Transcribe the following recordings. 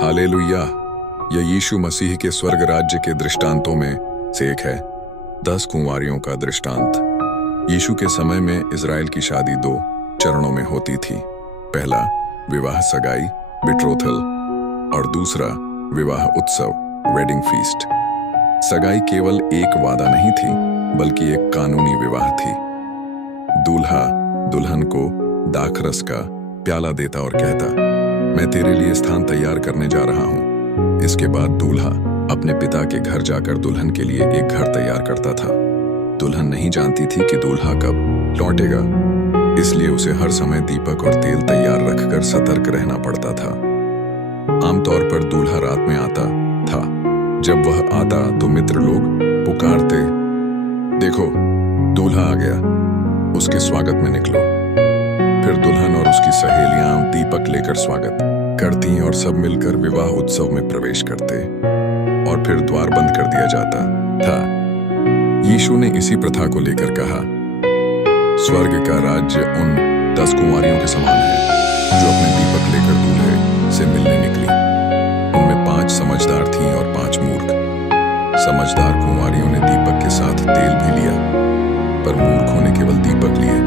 Hallelujah. यह यीशु मसीह के स्वर्ग राज्य के दृष्टांतों में से एक है। 10 कुंवारियों का दृष्टांत। यीशु के समय में इज़राइल की शादी 2 चरणों में होती थी। पहला विवाह सगाई बिट्रोथल और दूसरा विवाह उत्सव वेडिंग फीस्ट। सगाई केवल एक वादा नहीं थी बल्कि एक कानूनी विवाह थी। दूल्हा दुल्हन को दाखरस का प्याला देता और कहता, मैं तेरे लिए स्थान तैयार करने जा रहा हूँ। इसके बाद दूल्हा अपने पिता के घर जाकर दुल्हन के लिए एक घर तैयार करता था। दुल्हन नहीं जानती थी कि दूल्हा कब लौटेगा, इसलिए उसे हर समय दीपक और तेल तैयार रखकर सतर्क रहना पड़ता था। आमतौर पर दूल्हा रात में आता था। जब वह आता तो मित्र लोग पुकारते, देखो दूल्हा आ गया, उसके स्वागत में निकलो। फिर दुल्हन और उसकी सहेलियां दीपक लेकर स्वागत करती और सब मिलकर विवाह उत्सव में प्रवेश करते और फिर द्वार बंद कर दिया जाता था। यीशु ने इसी प्रथा को लेकर कहा, स्वर्ग का राज्य उन 10 कुंवारियों के समान है जो अपने दीपक लेकर दूल्हे से मिलने निकली। उनमें 5 समझदार थीं और 5 मूर्ख। समझदार कुंवारियों ने दीपक के साथ तेल भी लिया, पर मूर्खों ने केवल दीपक लिए,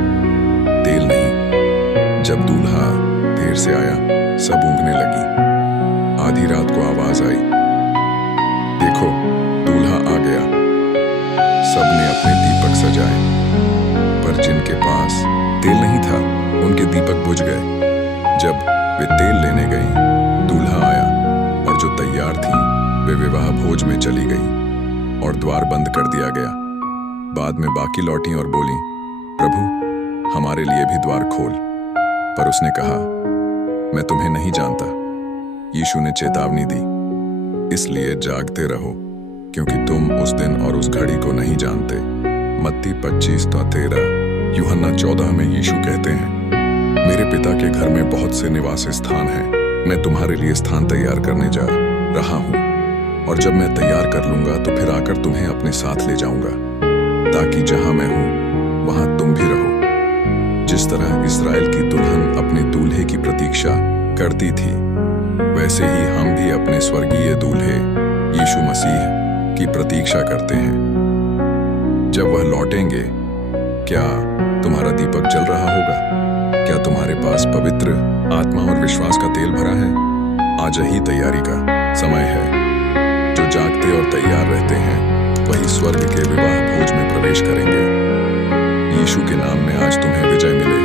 तेल नहीं। जब दूल्हा देर से आया, सब ऊँघने लगी। आधी रात को आवाज आई, देखो दूल्हा आ गया। सबने अपने दीपक सजाए, पर जिनके पास तेल नहीं था उनके दीपक बुझ गए। जब वे तेल लेने गईं, दूल्हा आया और जो तैयार थीं वे विवाह भोज में चली गईं और द्वार बंद कर दिया गया। बाद में बाकी लौटी और बोली, प्रभु हमारे लिए भी द्वार खोल। पर उसने कहा, मैं तुम्हें नहीं जानता। यीशु ने चेतावनी दी, इसलिए जागते रहो, क्योंकि तुम उस दिन और उस घड़ी को नहीं जानते। मत्ती 25:13। यूहन्ना 14 में यीशु कहते हैं, मेरे पिता के घर में बहुत से निवास स्थान हैं। मैं तुम्हारे लिए स्थान तैयार करने जा रहा हूँ, और जब मैं तैयार कर लूंगा तो फिर आकर तुम्हें अपने साथ ले जाऊंगा, ताकि जहां मैं हूं वहां तुम भी रहो। जिस तरह इस्राएल की दुल्हन अपने दूल्हे की प्रतीक्षा करती थी, वैसे ही हम भी अपने स्वर्गीय दूल्हे यीशु मसीह की प्रतीक्षा करते हैं। जब वह लौटेंगे, क्या तुम्हारा दीपक जल रहा होगा? क्या तुम्हारे पास पवित्र आत्मा और विश्वास का तेल भरा है? आज ही तैयारी का समय है। जो जागते और तैयार रहते हैं वही स्वर्ग के विवाह भोज में प्रवेश करेंगे। यीशु के नाम में आज तुम्हें विजय मिले।